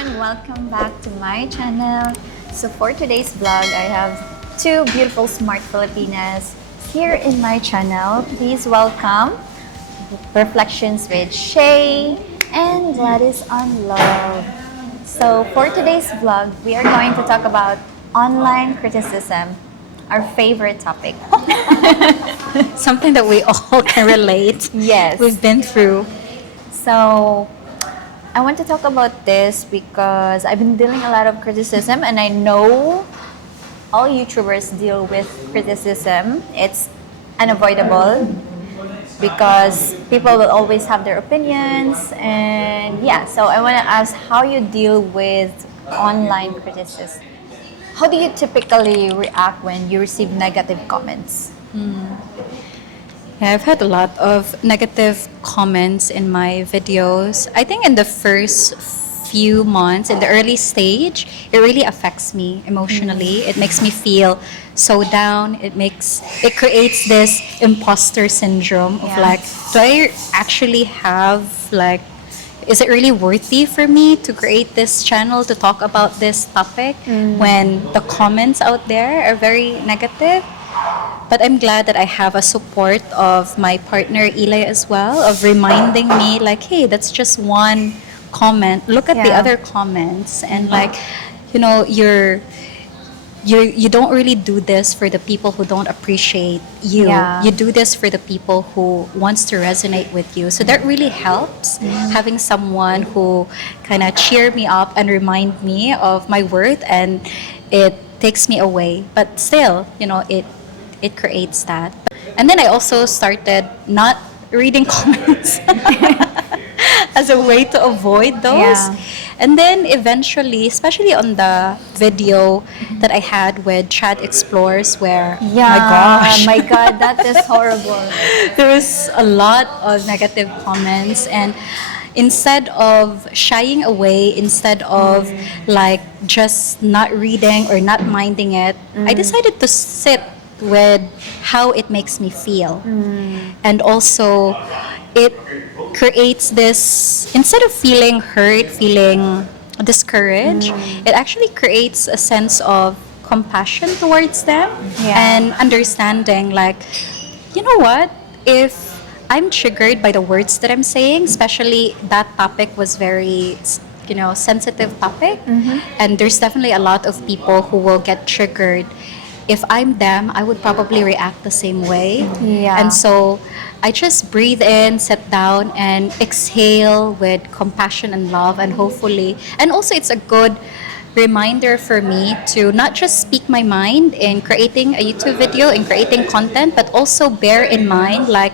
everyone, welcome back to my channel. So for today's vlog, I have two beautiful smart Filipinas here in my channel. Please welcome Reflections with Shay and Gladys on Love. So for today's vlog, we are going to talk about online criticism, our favorite topic. Something that we all can relate. Yes. We've been through. So I want to talk about this because I've been dealing a lot of criticism, and I know all YouTubers deal with criticism. It's unavoidable because people will always have their opinions, and yeah, so I want to ask how you deal with online criticism. How do you typically react when you receive negative comments? Yeah, I've had a lot of negative comments in my videos. I think in the first few months, in the early stage, it really affects me emotionally. It makes me feel so down. It creates this imposter syndrome of Yeah. like, do I actually have like, is it really worthy for me to create this channel to talk about this topic when the comments out there are very negative? But I'm glad that I have a support of my partner Eli as well, of reminding me like, hey, that's just one comment. Look at the Yeah. other comments, and like, you don't really do this for the people who don't appreciate you. Yeah. You do this for the people who wants to resonate with you. So that really helps, having someone who kind of cheer me up and remind me of my worth, and it takes me away. But still, it creates that. And then I also started not reading comments as a way to avoid those. Yeah. And then eventually, especially on the video that I had with Chat Explorers, where, Yeah, my gosh, my God, that is horrible. there was a lot of negative comments, and instead of shying away, instead of like just not reading or not minding it, I decided to sit with how it makes me feel. And also it creates this, instead of feeling hurt, feeling discouraged, it actually creates a sense of compassion towards them. Yeah. And understanding like, you know what, if I'm triggered by the words that I'm saying, especially that topic was very sensitive topic, and there's definitely a lot of people who will get triggered. If I'm them, I would probably react the same way. Yeah. And so I just breathe in, sit down, and exhale with compassion and love, and hopefully, and also it's a good reminder for me to not just speak my mind in creating a YouTube video, in creating content, but also bear in mind like,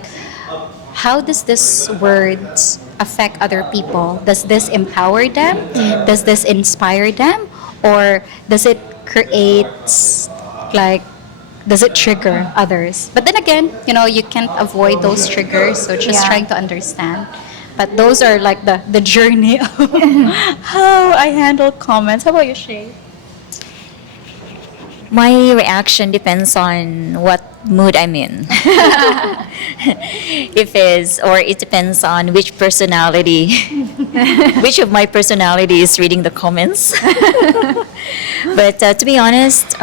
how does this words affect other people? Does this empower them? Does this inspire them? Or does it create like, does it trigger others? But then again, you can't avoid those triggers, so just Yeah. trying to understand. But those are like the journey of how I handle comments. How about you, Shay? My reaction depends on what mood I'm in. It depends on which personality, which of my personality is reading the comments. But to be honest,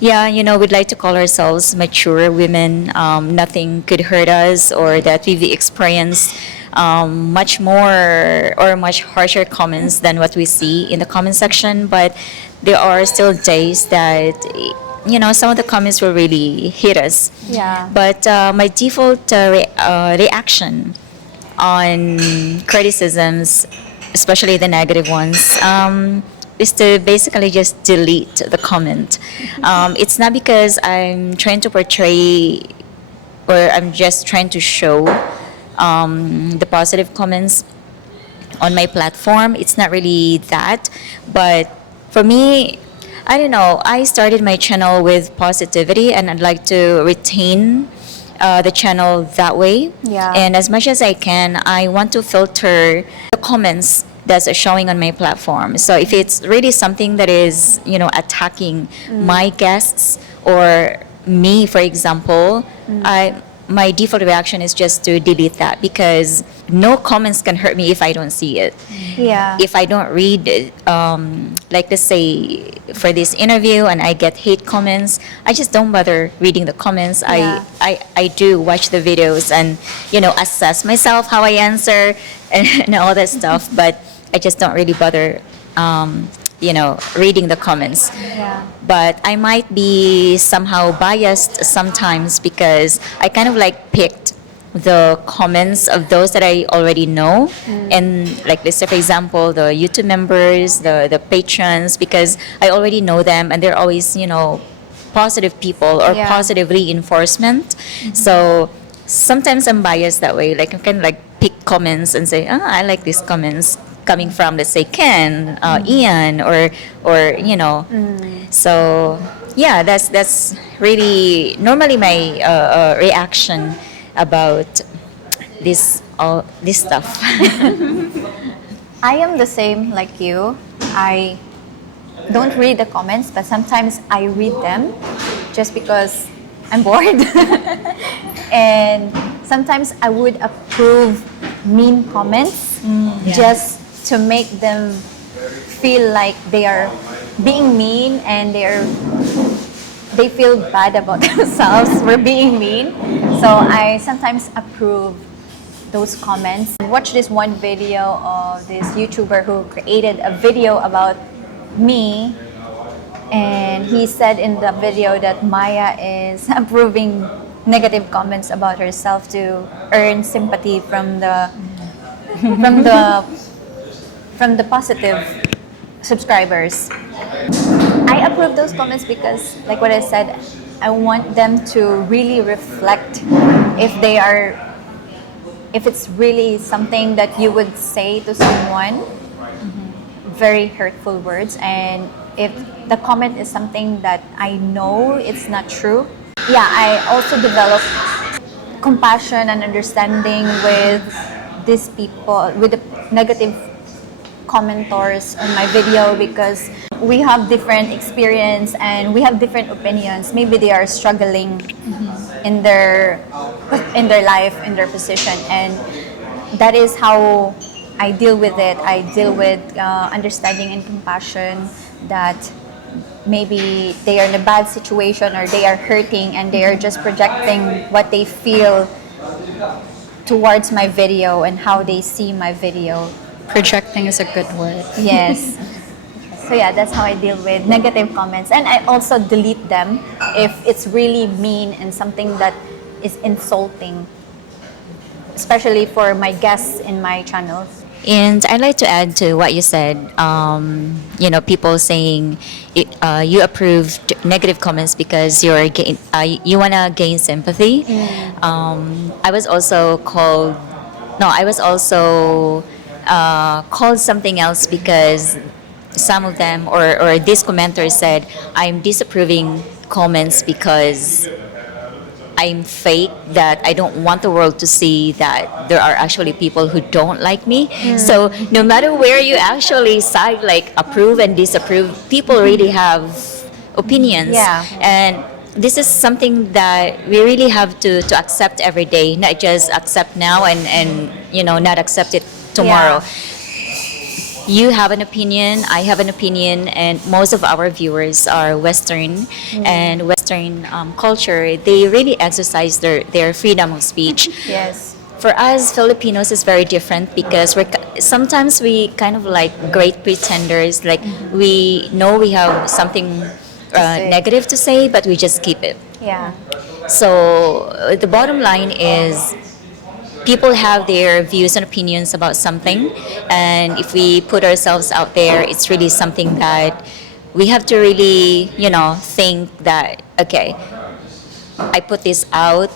we'd like to call ourselves mature women. Nothing could hurt us, or that we've experienced much more or much harsher comments than what we see in the comment section. But there are still days that, some of the comments will really hit us. Yeah. But my default reaction on criticisms, especially the negative ones, is to basically just delete the comment. It's not because I'm trying to portray, or I'm just trying to show the positive comments on my platform. It's not really that. But for me, I don't know, I started my channel with positivity, and I'd like to retain the channel that way. Yeah. And as much as I can, I want to filter the comments that's showing on my platform. So if it's really something that is, attacking my guests or me, for example, my default reaction is just to delete that, because no comments can hurt me if I don't see it. Yeah. If I don't read it, like let's say for this interview and I get hate comments, I just don't bother reading the comments. Yeah. I do watch the videos and, assess myself how I answer and all that stuff, but I just don't really bother, reading the comments. Yeah. But I might be somehow biased sometimes because I kind of like picked the comments of those that I already know, and like let's say for example the YouTube members, the patrons, because I already know them and they're always positive people or Yeah. positive reinforcement. So sometimes I'm biased that way. Like I can like pick comments and say, I like these comments coming from, let's say, Ken, Ian, or. So yeah, that's really normally my reaction about all this stuff. I am the same like you. I don't read the comments, but sometimes I read them just because I'm bored. And sometimes I would approve mean comments just to make them feel like they are being mean and they feel bad about themselves for being mean. So I sometimes approve those comments. I watched this one video of this YouTuber who created a video about me, and he said in the video that Maya is approving negative comments about herself to earn sympathy from the from the from the positive subscribers. I approve those comments because, like what I said, I want them to really reflect if it's really something that you would say to someone, very hurtful words, and if the comment is something that I know it's not true. Yeah, I also develop compassion and understanding with these people, with the negative commenters on my video, because we have different experience and we have different opinions. Maybe they are struggling in their life, in their position, and that is how I deal with it. I deal with understanding and compassion that maybe they are in a bad situation or they are hurting and they are just projecting what they feel towards my video and how they see my video. Projecting is a good word. Yes. So yeah, that's how I deal with negative comments. And I also delete them if it's really mean and something that is insulting, especially for my guests in my channel. And I'd like to add to what you said. People saying you approved negative comments because you want to gain sympathy. I was also called. No, I was also called something else because some of them or this commenter said I'm disapproving comments because I'm fake, that I don't want the world to see that there are actually people who don't like me. So no matter where you actually side, like approve and disapprove, people really have opinions. Yeah. And this is something that we really have to accept every day, not just accept now and not accept it tomorrow. You have an opinion, I have an opinion, and most of our viewers are Western, and Western culture, they really exercise their freedom of speech. Yes. For us Filipinos, it's very different because sometimes we kind of like great pretenders, like we know we have something say. negative to say, but we just keep it. Yeah. So the bottom line is people have their views and opinions about something, and if we put ourselves out there, it's really something that we have to really think that, okay, I put this out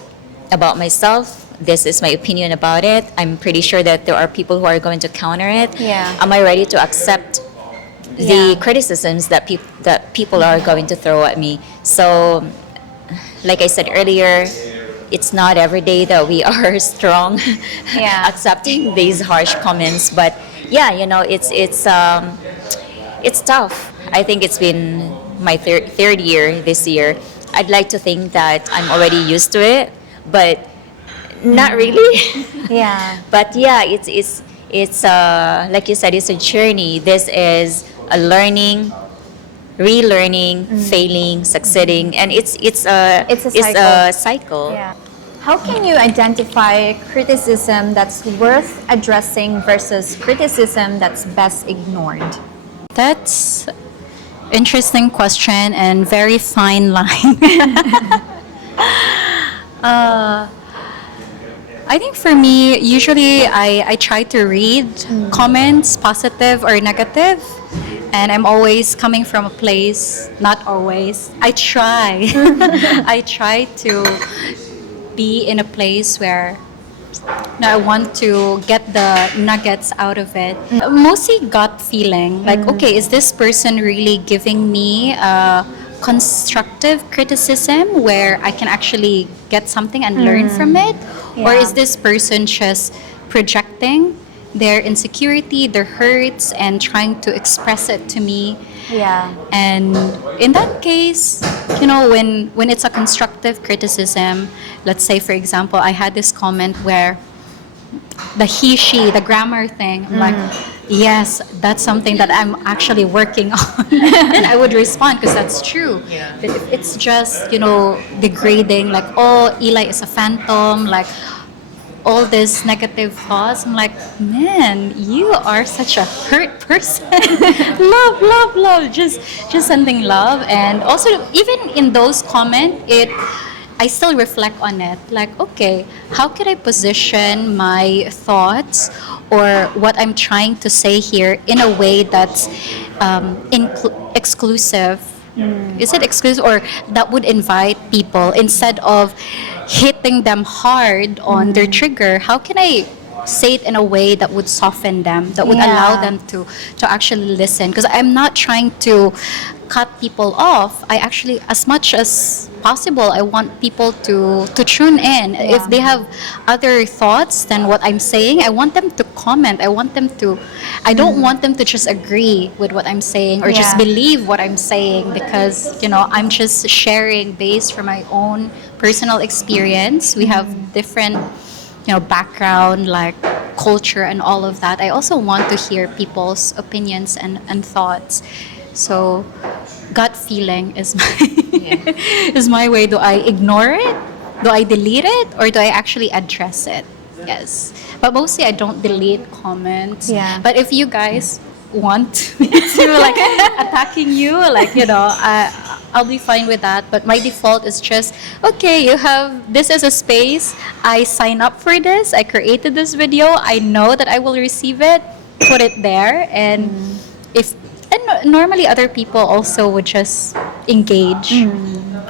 about myself, this is my opinion about it, I'm pretty sure that there are people who are going to counter it. Yeah. Am I ready to accept the criticisms that people are going to throw at me? So like I said earlier, it's not every day that we are strong accepting these harsh comments, but it's tough. I think it's been my third year this year. I'd like to think that I'm already used to it, but Not really. Yeah. But yeah, it's like you said, it's a journey. This is a learning, relearning, failing, succeeding, and It's a it's cycle. a cycle. Yeah. How can you identify criticism that's worth addressing versus criticism that's best ignored? That's interesting question and very fine line. I think for me, usually I try to read comments, positive or negative, and I'm always coming from a place, not always. I try. I try to be in a place where I want to get the nuggets out of it. Mostly gut feeling. Like, okay, is this person really giving me constructive criticism where I can actually get something and learn from it? Or Yeah. is this person just projecting their insecurity, their hurts, and trying to express it to me? Yeah. And in that case, when it's a constructive criticism, let's say, for example, I had this comment where the he, she, the grammar thing, I'm like, yes, that's something that I'm actually working on. And I would respond because that's true. But if it's just, degrading, like, oh, Eli is a phantom, like, all this negative thoughts, I'm like, man, you are such a hurt person. Love, just sending love. And also, even in those comments, I still reflect on it. Like, okay, how can I position my thoughts or what I'm trying to say here in a way that's exclusive? Is it exclusive, or that would invite people instead of hitting them hard on their trigger? How can I say it in a way that would soften them, that would allow Yeah. them to actually listen? Because I'm not trying to cut people off. I actually, as much as possible, I want people to tune in. If they have other thoughts than what I'm saying, I want them to comment. I don't want them to just agree with what I'm saying or just Yeah. believe what I'm saying, because I'm just sharing based from my own personal experience. We have different background, like culture and all of that. I also want to hear people's opinions and thoughts. So gut feeling is my is my way. Do I ignore it? Do I delete it? Or do I actually address it? Yes. But mostly I don't delete comments. Yeah. But if you guys want me to like attacking you, like, I'll be fine with that. But my default is just, okay, you have this as a space. I sign up for this. I created this video. I know that I will receive it. Put it there. And if normally other people also would just engage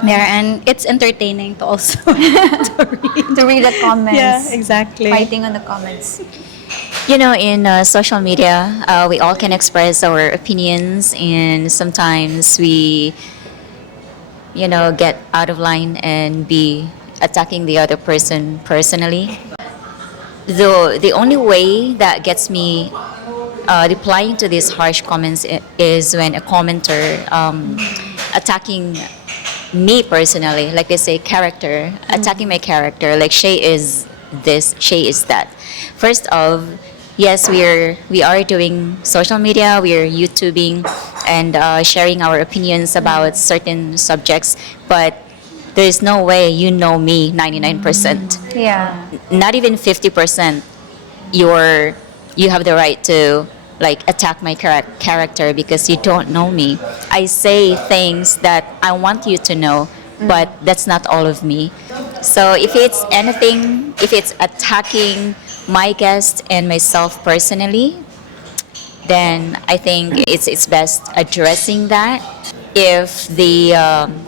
there, and it's entertaining to also to read. To read the comments. Yeah, exactly. Fighting on the comments. In social media, we all can express our opinions, and sometimes we, get out of line and be attacking the other person personally. Though the only way that gets me replying to these harsh comments is when a commenter attacking me personally, like they say character, attacking my character, like Shay is this, Shay is that. First of, yes, we are doing social media, we are YouTubing and sharing our opinions about certain subjects, but there is no way you know me 99%, Yeah. not even 50%. You have the right to like attack my character because you don't know me. I say things that I want you to know, but that's not all of me. So if it's anything, if it's attacking my guest and myself personally, then I think it's best addressing that. If the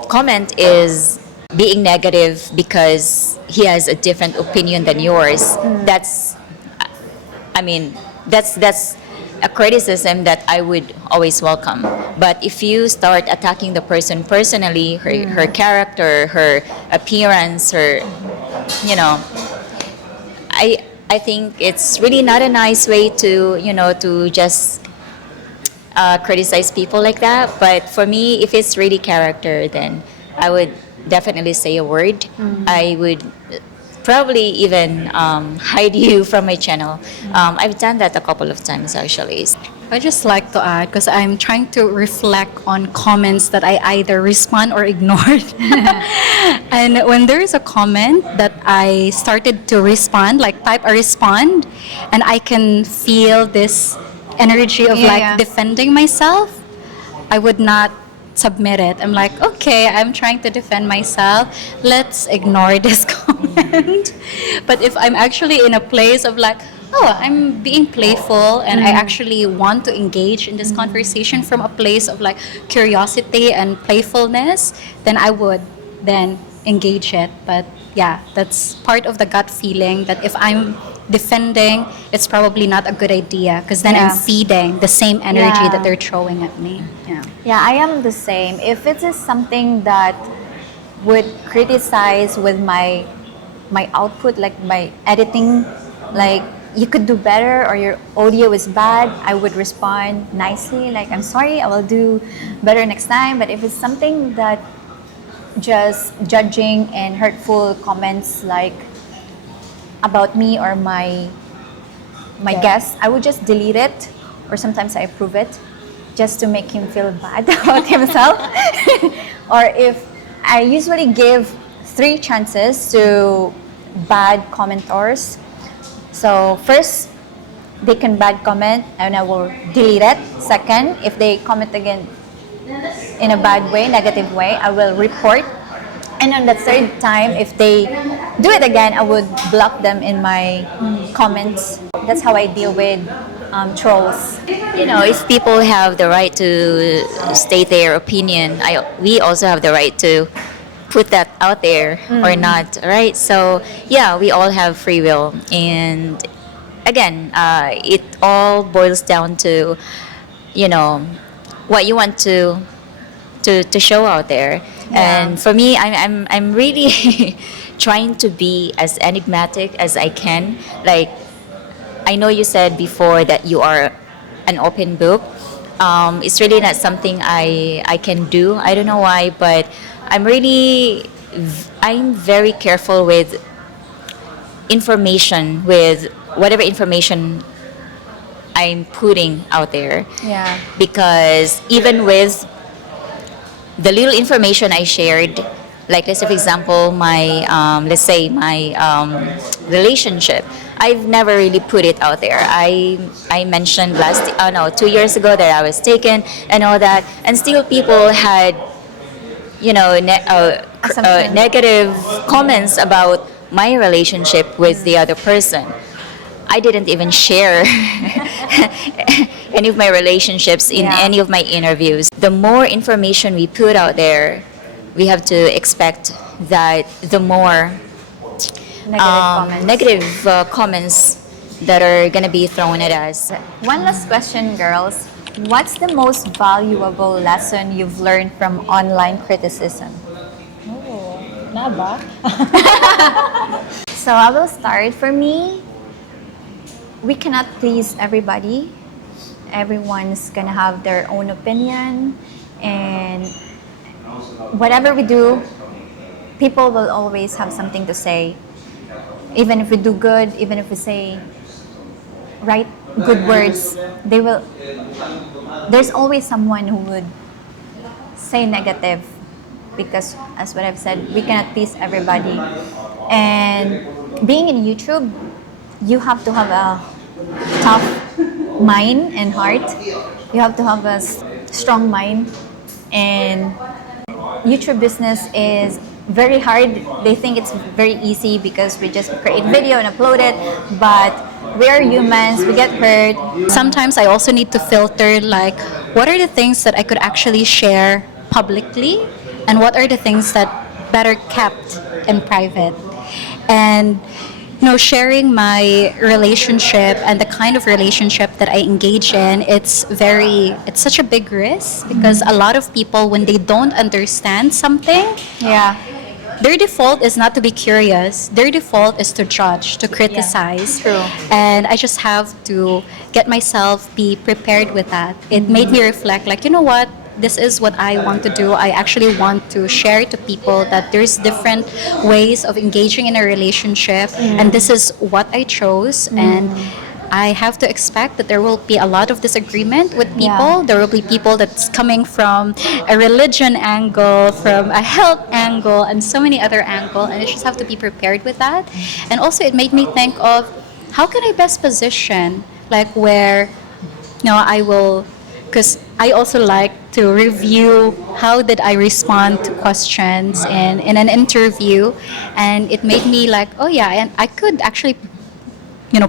comment is being negative because he has a different opinion than yours, that's, I mean, that's a criticism that I would always welcome. But if you start attacking the person personally, her character, her appearance, her, I think it's really not a nice way to, to just criticize people like that. But for me, if it's really character, then I would definitely say a word. I would probably even hide you from my channel. I've done that a couple of times actually. I just like to add because I'm trying to reflect on comments that I either respond or ignored. And when there is a comment that I started to respond, like type a respond, and I can feel this energy of Yeah, like yeah. defending myself, I would not submit it. I'm like, okay, I'm trying to defend myself. Let's ignore this comment. But if I'm actually in a place of like, oh, I'm being playful and I actually want to engage in this conversation from a place of like curiosity and playfulness, then I would then engage it. But yeah, that's part of the gut feeling that if I'm defending, it's probably not a good idea because then Yeah. I'm feeding the same energy Yeah. that they're throwing at me. Yeah. Yeah, I am the same. If it is something that would criticize with my output, like my editing, like you could do better or your audio is bad, I would respond nicely, like I'm sorry, I will do better next time. But if it's something that just judging and hurtful comments like about me or my guest, I would just delete it, or sometimes I approve it just to make him feel bad about himself. Or if I usually give 3 chances to bad commenters. So first, they can bad comment and I will delete it. Second, if they comment again in a bad way, negative way, I will report. And on the third time, if they do it again, I would block them in my comments. That's how I deal with trolls. You know, if people have the right to state their opinion, we also have the right to put that out there or not, right? So yeah, we all have free will, and again, it all boils down to, you know, what you want to show out there. Yeah. And for me, I'm really trying to be as enigmatic as I can. Like, I know you said before that you are an open book. It's really not something I can do. I don't know why, but I'm very careful with information, with whatever information I'm putting out there. Yeah. Because even with the little information I shared, like let's say for example let's say my relationship, I've never really put it out there. I mentioned 2 years ago that I was taken and all that, and still people had, you know, Assumption. negative comments about my relationship with the other person. I didn't even share any of my relationships in Yeah. any of my interviews. The more information we put out there, we have to expect that the more negative comments that are going to be thrown at us. One last question, girls. What's the most valuable lesson you've learned from online criticism? Naba? So I will start. For me, we cannot please everybody. Everyone's gonna have their own opinion, and whatever we do, people will always have something to say. Even if we do good, even if we say right good words, they will. There's always someone who would say negative, because as what I've said, we cannot please everybody. And being in YouTube, you have to have a tough mind and heart. You have to have a strong mind. And YouTube business is very hard. They think it's very easy because we just create video and upload it, but we are humans, we get hurt. Sometimes I also need to filter like what are the things that I could actually share publicly and what are the things that better kept in private. And you know, sharing my relationship and the kind of relationship that I engage in, it's such a big risk because a lot of people, when they don't understand something, Yeah. their default is not to be curious. Their default is to judge, to criticize. True. And I just have to get myself be prepared with that. It made me reflect like, you know what? this is what I want to do. I actually want to share to people that there's different ways of engaging in a relationship, and this is what I chose. And I have to expect that there will be a lot of disagreement with people. Yeah. There will be people that's coming from a religion angle, from a health angle, and so many other angles. And I just have to be prepared with that. And also, it made me think of how can I best position, like where, I will, because I also like to review how did I respond to questions in an interview, and it made me like, oh yeah, and I could actually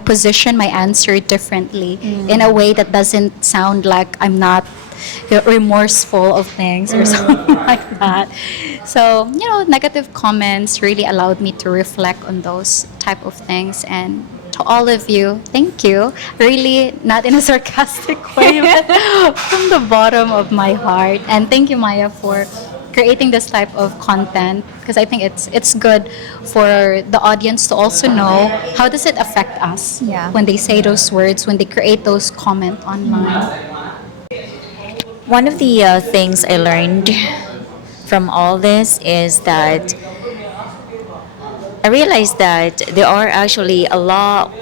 position my answer differently in a way that doesn't sound like I'm not remorseful of things or something like that. So, negative comments really allowed me to reflect on those type of things. And to all of you, thank you. Really, not in a sarcastic way, but from the bottom of my heart. And thank you, Maya, for creating this type of content, because I think it's good for the audience to also know how does it affect us Yeah. when they say those words, when they create those comment online. One of the things I learned from all this is that I realized that there are actually a lot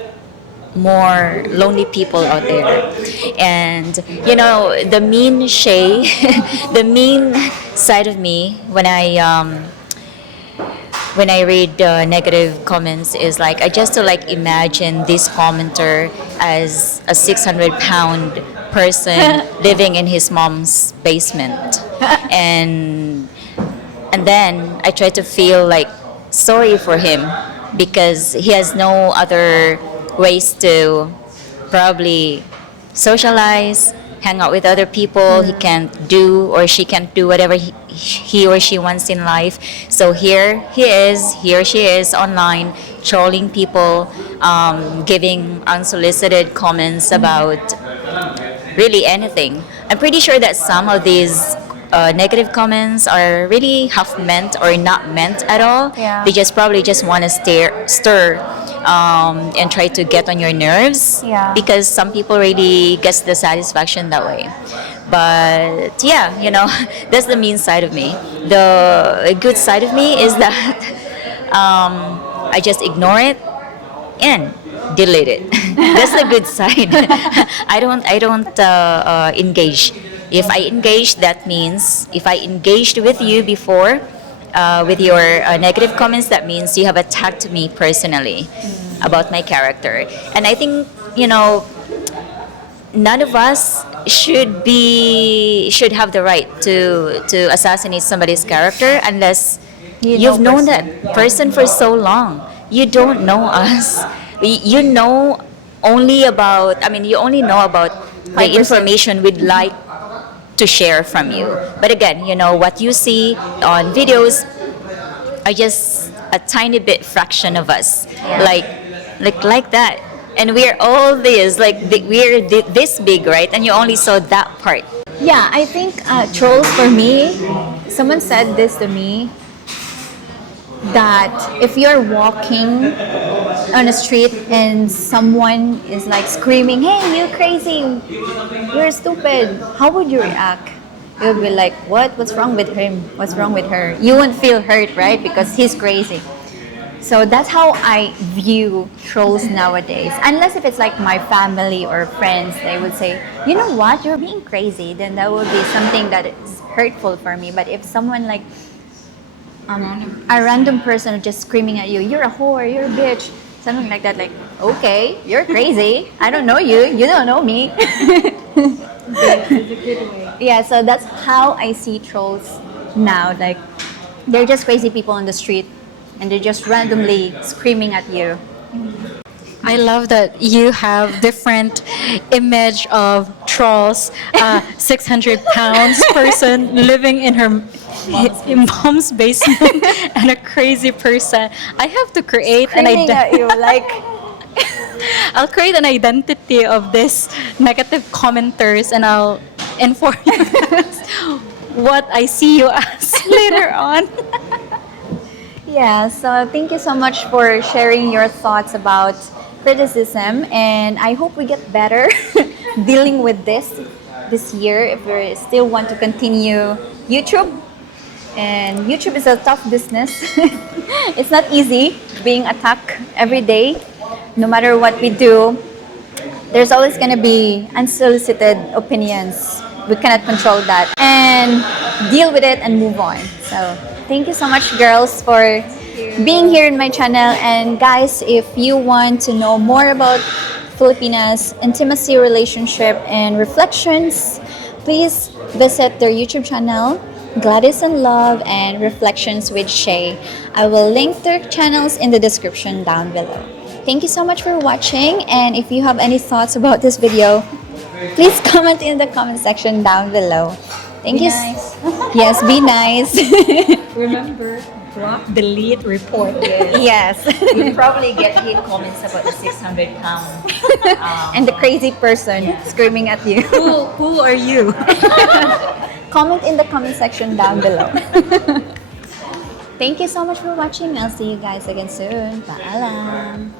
more lonely people out there. And the mean Shay, the mean side of me when I read negative comments is like I just to like imagine this commenter as a 600-pound person living in his mom's basement, and then I try to feel like sorry for him because he has no other ways to probably socialize, hang out with other people. He can't do or she can't do whatever he or she wants in life. So here or she is online trolling people, giving unsolicited comments about really anything. I'm pretty sure that some of these negative comments are really half meant or not meant at all. Yeah. They just probably just want to stir and try to get on your nerves, Yeah. because some people really gets the satisfaction that way. But yeah, that's the mean side of me. The good side of me is that I just ignore it and delete it. That's the good side. I don't engage. If I engage, that means if I engaged with you before with your negative comments, that means you have attacked me personally about my character. And I think none of us should have the right to assassinate somebody's character unless you've known that person for so long. You don't know us. You know only about. I mean, you only know about the information we'd like to share from you. But again, what you see on videos are just a tiny bit fraction of us, like that. And we're all this, we're this big, right? And you only saw that part. Yeah, I think trolls for me, someone said this to me, that if you're walking on a street and someone is like screaming, "Hey, you crazy, you're stupid," how would you react? You would be like, what's wrong with him, what's wrong with her? You wouldn't feel hurt, right? Because he's crazy. So that's how I view trolls nowadays. Unless if it's like my family or friends, they would say, "You know what, you're being crazy," then that would be something that is hurtful for me. But if someone like a random person just screaming at you, "You're a whore, you're a bitch," something like that, like, okay, you're crazy, I don't know you, you don't know me. Yeah, so that's how I see trolls now. Like, they're just crazy people on the street and they're just randomly screaming at you. I love that you have different image of trolls, 600 pounds person living in her mom's basement, and a crazy person. I have to create an Screaming at identity. you, like, I'll create an identity of this negative commenters, and I'll inform you what I see you as later on. yeah, so thank you so much for sharing your thoughts about criticism, and I hope we get better dealing with this this year if we still want to continue YouTube. And YouTube is a tough business. It's not easy being attacked every day. No matter what we do, there's always going to be unsolicited opinions. We cannot control that. And deal with it and move on. So thank you so much, girls, for being here in my channel. And guys, if you want to know more about Filipinas, intimacy, relationship, and reflections, please visit their YouTube channel, Gladys and Love and Reflections with Shay. I will link their channels in the description down below. Thank you so much for watching, and if you have any thoughts about this video, please comment in the comment section down below. Thank you. Nice. Yes, be nice. Remember, block, delete, report. Yes. You'll probably get hate comments about the 600-pound. And the crazy person screaming at you. Who are you? Comment in the comment section down below. Thank you so much for watching. I'll see you guys again soon. Paalam.